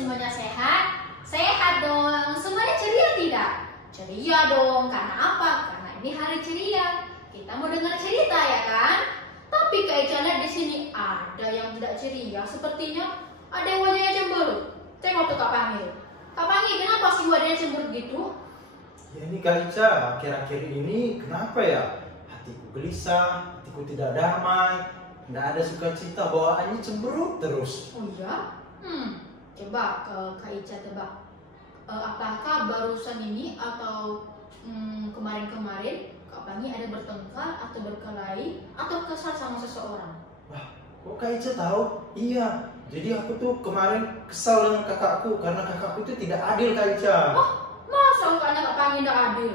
semuanya sehat? Sehat dong. Semuanya ceria tidak? Ceria dong. Karena apa? Karena ini hari ceria. Kita mau dengar cerita ya kan? Tapi Kak Ica lihat di sini ada yang tidak ceria. Sepertinya ada yang wajahnya cemberut. Tengok tuh Kak Pangi. Kak Pangi, kenapa sih wajahnya cemberut gitu? Ya ini Kak Ica, akhir-akhir ini kenapa ya? Hatiku gelisah, hatiku tidak damai, nggak ada sukacita, bawaannya cemberut terus. Oh iya? Coba Kak Ica tebak. Apakah barusan ini atau kemarin-kemarin Kak Pangi ada bertengkar atau berkelahi atau kesal sama seseorang? Wah, kok Kak Ica tahu? Iya, jadi aku tuh kemarin kesal dengan kakakku karena kakakku itu tidak adil Kak Ica. Oh, masa kakaknya Kak Pangi tidak adil?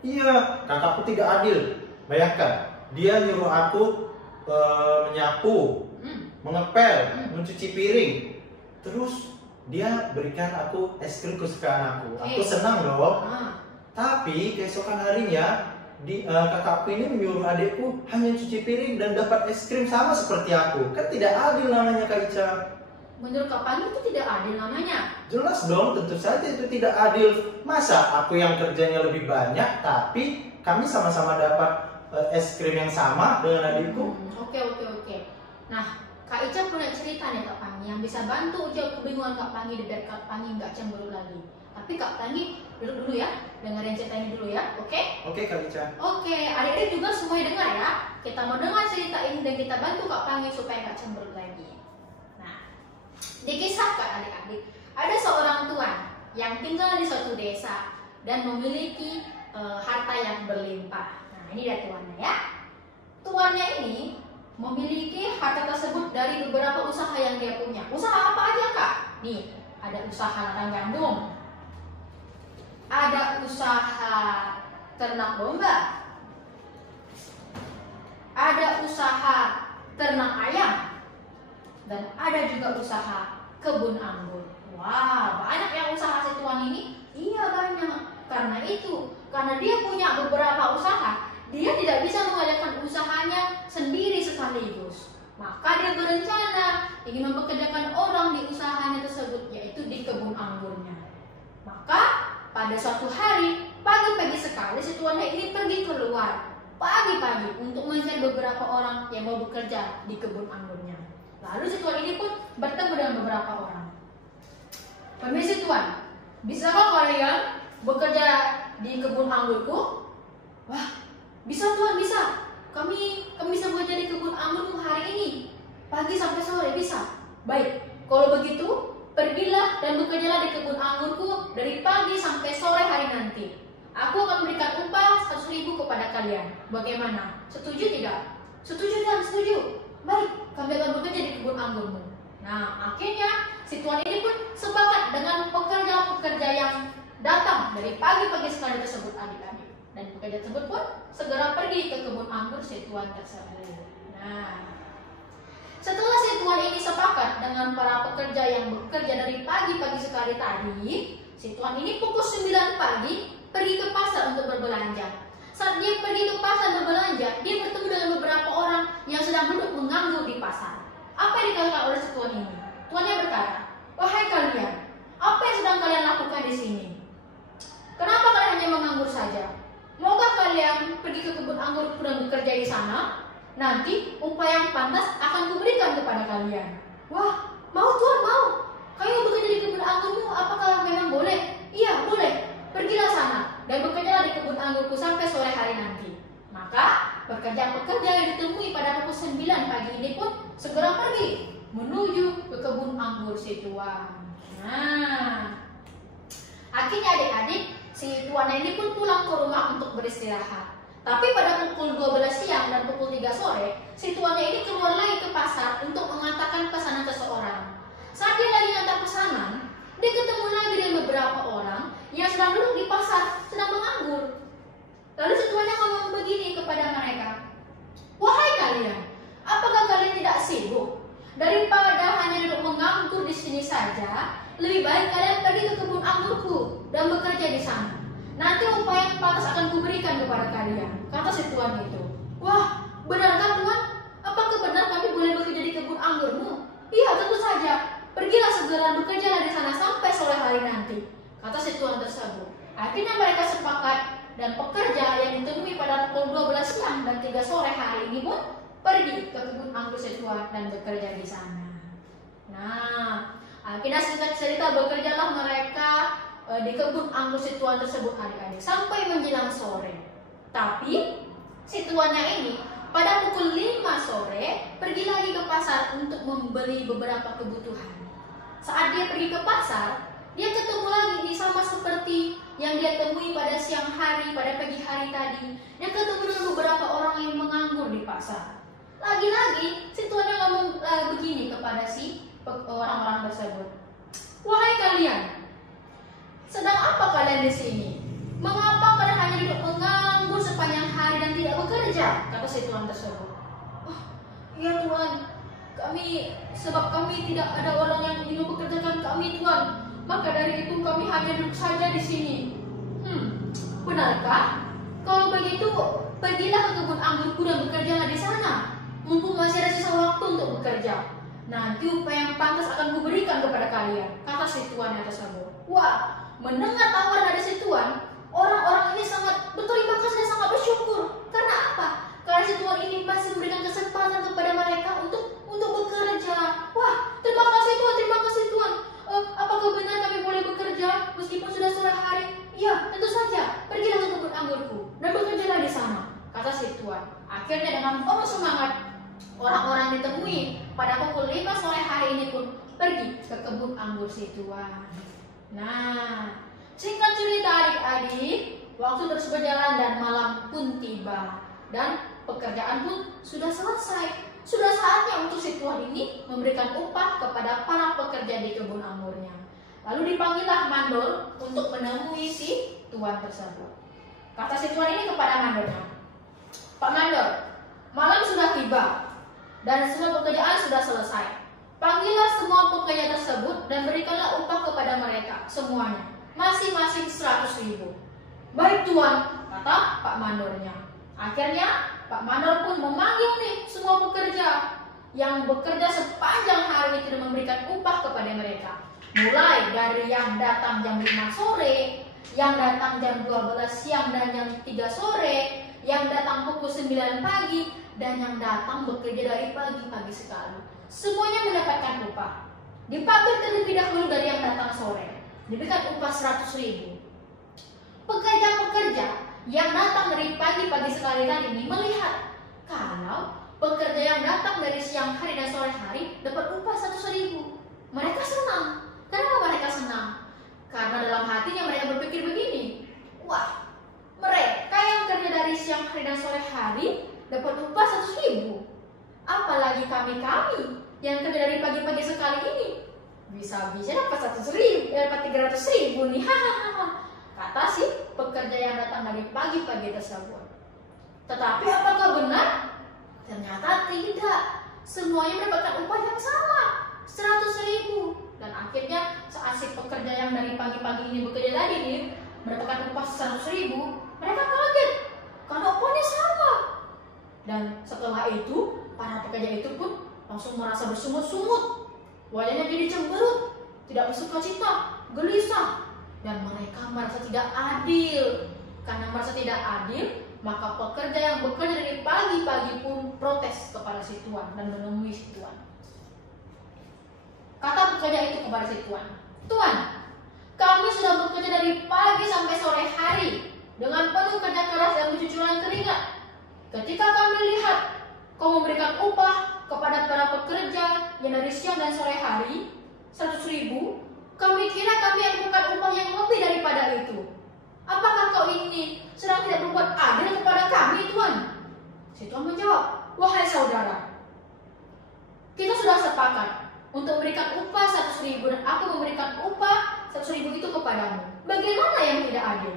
Iya, kakakku tidak adil. Bayangkan, dia nyuruh aku menyapu, mengepel, mencuci piring. Terus dia berikan aku es krim kesukaan aku. Aku senang dong. Tapi keesokan harinya kakakku ini menyuruh adikku hanya cuci piring dan dapat es krim sama seperti aku. Kan tidak adil namanya Kak Ica. Menurut Kak Pangi itu tidak adil namanya? Jelas dong, tentu saja itu tidak adil. Masa aku yang kerjanya lebih banyak tapi kami sama-sama dapat es krim yang sama dengan adikku? Oke. Nah, Kak Ica punya cerita nih Kak Pangi yang bisa bantu jawab kebingungan Kak Pangi biar Kak Pangi nggak cemberut lagi. Tapi Kak Pangi duduk dulu ya, dengerin cerita ini dulu ya, oke? Oke Kak Ica. Oke, adik-adik juga semuanya dengar ya. Kita mau dengar cerita ini dan kita bantu Kak Pangi supaya nggak cemberut lagi. Nah, dikisahkan adik-adik, ada seorang tuan yang tinggal di suatu desa dan memiliki harta yang berlimpah. Nah, ini dia tuannya ya. Tuannya ini memiliki harta tersebut dari beberapa usaha yang dia punya. Usaha apa aja Kak? Nih, ada usaha ladang gandum, ada usaha ternak domba, ada usaha ternak ayam, dan ada juga usaha kebun anggur. Wah, banyak yang usaha si tuan ini? Iya banyak. Karena dia punya beberapa usaha, dia tidak bisa mengadakan usahanya sendiri sekaligus. Maka dia berencana ingin mempekerjakan orang di usahanya tersebut, yaitu di kebun anggurnya. Maka pada suatu hari, pagi-pagi sekali si tuannya ini pergi keluar pagi-pagi untuk mencari beberapa orang yang mau bekerja di kebun anggurnya. Lalu si tuan ini pun bertemu dengan beberapa orang. Permisi tuan, bisakah kalian bekerja di kebun anggurku? Wah, bisa tuan, bisa. Kami bisa bekerja di kebun anggurmu hari ini, pagi sampai sore bisa. Baik, kalau begitu pergilah dan bekerjalah di kebun anggurku dari pagi sampai sore hari nanti. Aku akan memberikan upah 100.000 kepada kalian. Bagaimana? Setuju tidak? Setuju dan setuju. Baik, kami akan bekerja di kebun anggurmu. Nah, akhirnya si tuan ini pun sepakat dengan pekerja-pekerja yang datang dari pagi-pagi sekali tersebut adik-adik. Dan pekerja tersebut pun segera pergi ke kebun anggur si tuan tersebut. Nah, setelah si tuan ini sepakat dengan para pekerja yang bekerja dari pagi-pagi sekali tadi, si tuan ini pukul 9 pagi pergi ke pasar untuk berbelanja. Saat dia pergi ke pasar berbelanja, dia bertemu dengan beberapa orang yang sedang duduk menganggur di pasar. Apa yang dikatakan oleh si tuan ini? Tuannya berkata, "Wahai kalian, apa yang sedang kalian lakukan di sini? Kenapa kalian hanya menganggur saja? Maukah kalian pergi ke kebun anggur dan bekerja di sana? Nanti upah yang pantas akan kuberikan kepada kalian." Wah, mau tuan, mau. Kamu bekerja di kebun anggurmu, apakah memang boleh? Iya, boleh. Pergilah sana dan bekerjalah di kebun anggurku sampai sore hari nanti. Maka pekerja-pekerja yang ditemui pada pukul 9 pagi ini pun segera pergi menuju ke kebun anggur si tuan. Nah, akhirnya adik-adik, si tuan ini pun pulang ke rumah untuk beristirahat. Tapi pada pukul 12 siang dan pukul 3 sore, si tuannya ini keluar lagi ke pasar untuk mengantarkan pesanan seseorang. Saat dia lagi ngantar pesanan, dia ketemu lagi dengan beberapa orang yang sedang duduk di pasar, sedang menganggur. Lalu si tuannya ngomong begini kepada mereka, "Wahai kalian, apakah kalian tidak sibuk? Daripada hanya duduk menganggur di sini saja, lebih baik kalian pergi ke kebun anggurku dan bekerja di sana. Nanti upah yang pantas akan kuberikan kepada kalian," kata si tuan itu. "Wah, benarkah tuan? Apakah benar kami boleh bekerja di kebun anggurmu?" "Iya, tentu saja. Pergilah segera bekerjalah di sana sepakat dan pekerja yang ditemui pada pukul 12 siang dan 3 sore hari ini pun pergi ke kebun anggur si tuan dan bekerja di sana. Nah, akhirnya singkat cerita bekerjalah mereka di kebun anggur si tuan tersebut adik-adik sampai menjelang sore. Tapi si tuannya ini pada pukul 5 sore pergi lagi ke pasar untuk membeli beberapa kebutuhan. Saat dia pergi ke pasar, dia ketemu lagi sama seperti yang dia temui pada siang hari, pada pagi hari tadi. Dia ketemu dengan beberapa orang yang menganggur di pasar. Lagi-lagi si tuannya ngomong begini kepada si orang-orang tersebut. Wahai kalian, sedang apa kalian di sini? Mengapa kalian hanya duduk menganggur sepanjang hari dan tidak bekerja? Kata si tuan tersebut. Oh, ya Tuan, sebab kami tidak ada orang yang ingin mempekerjakan kami Tuan. Maka dari itu kami hanya duduk saja di sini. Benarkah? Kalau begitu, pergilah ke kebun anggurku dan bekerjalah di sana. Mumpung masih ada sisa waktu untuk bekerja. Nanti upah yang pantas akan kuberikan kepada kalian, kata si tuannya tersebut. Wah, mendengar tawaran dari si tuan, orang-orang ini sangat berterima kasih dan sangat bersyukur. Karena apa? Karena si tuan ini masih memberikan kesempatan kepada mereka untuk bekerja. Wah, terima kasih Tuan, terima kasih Tuan. Apakah benar kami boleh bekerja meskipun sudah sore hari? Iya, tentu saja. Pergilah ke kebun anggurku dan bekerjalah di sana, kata si tuan. Akhirnya dengan penuh semangat, orang-orang ditemui pada pukul 5 sore hari ini pun pergi ke kebun anggur si tuan. Nah, singkat cerita adik-adik, waktu terus berjalan dan malam pun tiba dan pekerjaan pun sudah selesai. Sudah saatnya untuk si tuan ini memberikan upah kepada para pekerja di kebun anggurnya. Lalu dipanggillah mandor untuk menemui si tuan tersebut. Kata si tuan ini kepada mandornya, Pak Mandor, malam sudah tiba dan semua pekerjaan sudah selesai. Panggillah semua pekerja tersebut dan berikanlah upah kepada mereka semuanya, masing-masing 100.000. Baik Tuan, kata Pak Mandornya. Akhirnya Pak Mandor pun memanggil nih semua pekerja yang bekerja sepanjang hari itu dan memberikan upah kepada mereka. Mulai dari yang datang jam 5 sore, yang datang jam 12 siang dan jam 3 sore, yang datang pukul 9 pagi, dan yang datang bekerja dari pagi-pagi sekali. Semuanya mendapatkan upah. Dipanggil terlebih dahulu dari yang datang sore, diberikan upah 100.000. Pekerja-pekerja yang datang dari pagi-pagi sekali tadi ini melihat kalau pekerja yang datang dari siang hari dan sore hari dapat upah 100.000. Mereka senang. Kenapa mereka senang? Karena dalam hatinya mereka berpikir begini, wah, mereka yang kerja dari siang hari dan sore hari dapat upah 100.000. Apalagi kami yang kerja dari pagi-pagi sekali ini bisa-bisa dapat 100.000, dapat 300.000 nih. Hahaha. Kata si pekerja yang datang dari pagi-pagi tersebut. Tetapi apakah benar? Ternyata tidak. Semuanya mendapatkan upah yang sama, 100.000. Dan akhirnya saat si pekerja yang dari pagi-pagi ini bekerja tadi nih mendapatkan upah 100.000, mereka kaget karena upahnya sama. Dan setelah itu para pekerja itu pun langsung merasa bersungut-sungut. Wajahnya jadi cemberut, tidak bersuka cita, gelisah. Dan mereka merasa tidak adil. Karena merasa tidak adil, maka pekerja yang bekerja dari pagi-pagi pun protes kepada si tuan dan menemui si tuan. Kata pekerja itu kepada si tuan, Tuan, kami sudah bekerja dari pagi sampai sore hari dengan penuh kerja keras dan bercucuran keringat. Ketika kami lihat kau memberikan upah kepada para pekerja yang dari siang dan sore hari 100.000, kami kira kami yang memberikan upah yang lebih daripada itu. Apakah kau ini sedang tidak berbuat adil kepada kami, Tuan? Si tuan menjawab, wahai saudara, kita sudah sepakat untuk memberikan upah 100.000 dan aku memberikan upah 100.000 itu kepadamu. Bagaimana yang tidak adil?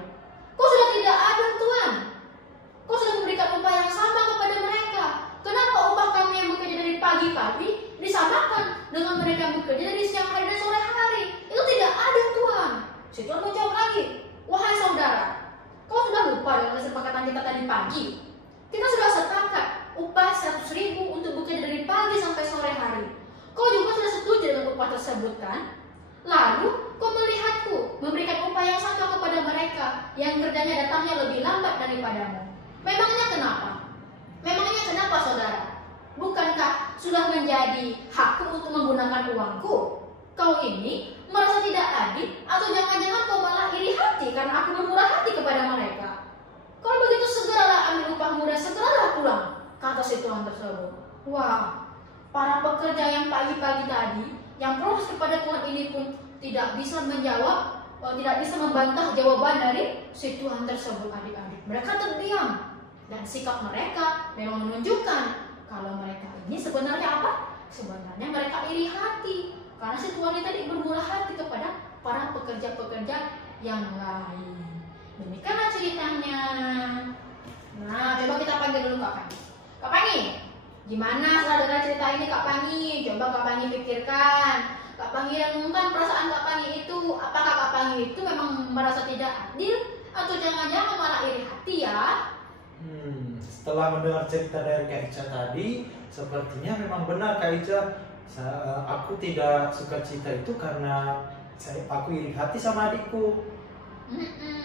Kau sudah tidak adil, Tuan. Kau sudah memberikan upah yang sama kepada mereka. Kenapa upah kami yang bekerja dari pagi-pagi disamakan dengan mereka yang bekerja dari siang hari dan sore hari? Itu tidak adil, Tuan. Si tuan menjawab lagi, wahai saudara, kau sudah lupa dengan kesepakatan kita tadi pagi? Kita sudah sepakat upah 100.000 untuk bekerja dari pagi sampai sore hari. Kau juga sudah setuju dengan upah tersebut kan? Lalu kau melihatku memberikan upah yang sama kepada mereka yang kerjanya datangnya lebih lambat daripadamu. Memangnya kenapa? Memangnya kenapa, saudara? Bukankah sudah menjadi hakku untuk menggunakan uangku? Kau ini merasa tidak adil, atau jangan-jangan kau malah iri hati karena aku bermurah hati kepada mereka? Kalau begitu segeralah ambil upahmu dan segeralah pulang, kata si tuan tersebut. Wah, para pekerja yang pagi-pagi tadi yang protes kepada tuan ini pun tidak bisa menjawab, tidak bisa membantah jawaban dari si tuan tersebut, adik-adik. Mereka terdiam dan sikap mereka memang menunjukkan kalau mereka ini sebenarnya apa? Sebenarnya mereka iri hati karena si tuan ini tadi bermurah hati kepada para pekerja-pekerja yang lain. Demikianlah ceritanya. Nah, coba kita panggil dulu Kak Pani. Kak Pani, gimana setelah dengar cerita ini Kak Pani? Coba Kak Pani pikirkan. Kak Pani renungkan perasaan Kak Pani itu. Apakah Kak Pani itu memang merasa tidak adil atau jangan-jangan malah iri hati ya? Setelah mendengar cerita dari Kak Ica tadi, sepertinya memang benar Kak Ica. Aku tidak suka cita itu karena aku iri hati sama adikku.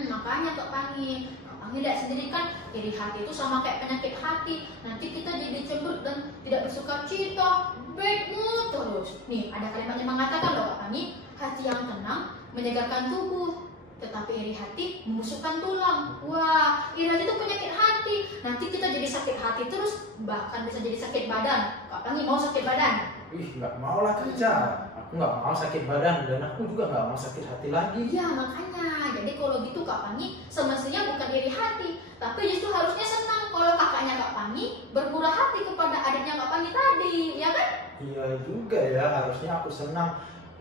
Makanya Kak Pani tidak sendiri kan, iri hati itu sama kayak penyakit hati. Nanti kita jadi cemberut dan tidak bersuka cita, bad mood terus. Nih ada kalimat yang mengatakan loh Kak Pani, hati yang tenang menyegarkan tubuh, tetapi iri hati membusukkan tulang. Wah, iri hati itu penyakit hati. Nanti kita jadi sakit hati terus, bahkan bisa jadi sakit badan. Kak Pani mau sakit badan? Nggak mau lah Kak Ica. Aku nggak mau sakit badan dan aku juga nggak mau sakit hati lagi. Ya makanya, jadi kalau gitu Kak Pani semestinya bukan iri hati, tapi justru harusnya senang kalau kakaknya Kak Pani bermurah hati kepada adiknya Kak Pani tadi, ya kan? Iya juga ya, harusnya aku senang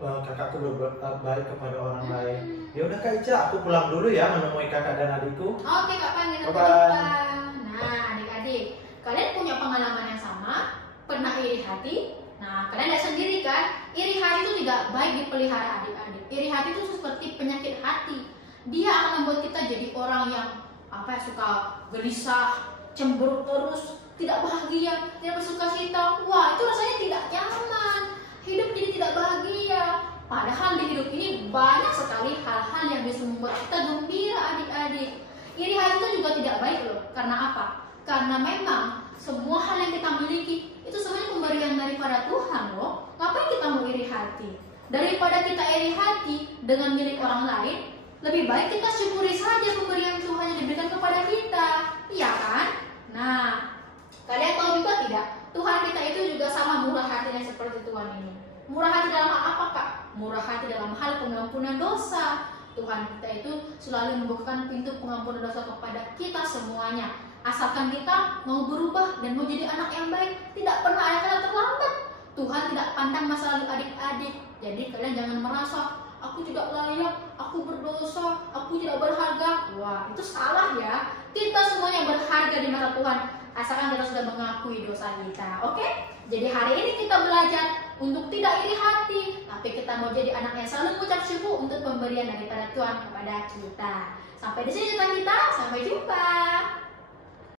kakakku berbuat baik kepada orang lain. Ya udah Kak Ica, aku pulang dulu ya menemui kakak dan adikku. Oke Kak Pani, sampai Bye-bye. jumpa. Nah adik-adik, kalian punya pengalaman yang sama? Pernah iri hati? Nah, kalian lihat sendiri kan, iri hati itu tidak baik dipelihara adik-adik. Iri hati itu seperti penyakit hati. Dia akan membuat kita jadi orang yang suka gelisah, cemberut terus, tidak bahagia, tidak bersuka cita. Wah, itu rasanya tidak nyaman. Hidup jadi tidak bahagia. Padahal di hidup ini banyak sekali hal-hal yang bisa membuat kita gembira adik-adik. Iri hati itu juga tidak baik loh. Karena apa? Karena memang semua hal yang kita miliki itu sebenarnya pemberian daripada Tuhan loh. Ngapain kita mau iri hati? Daripada kita iri hati dengan milik orang lain, lebih baik kita syukuri saja pemberian Tuhan yang diberikan kepada kita. Iya kan? Nah, kalian tahu juga tidak? Tuhan kita itu juga sama murah hatinya seperti Tuhan ini. Murah hati dalam apa Kak? Murah hati dalam hal pengampunan dosa. Tuhan kita itu selalu membukakan pintu pengampunan dosa kepada kita semuanya. Asalkan kita mau berubah dan mau jadi anak yang baik, tidak pernah ada kata terlambat. Tuhan tidak pandang masa lalu adik-adik. Jadi kalian jangan merasa aku tidak layak, aku berdosa, aku tidak berharga. Wah, itu salah ya. Kita semuanya berharga di mata Tuhan, asalkan kita sudah mengakui dosa kita. Oke? Jadi hari ini kita belajar untuk tidak iri hati, tapi kita mau jadi anak yang selalu mengucap syukur untuk pemberian daripada Tuhan kepada kita. Sampai di sini cerita kita, sampai jumpa.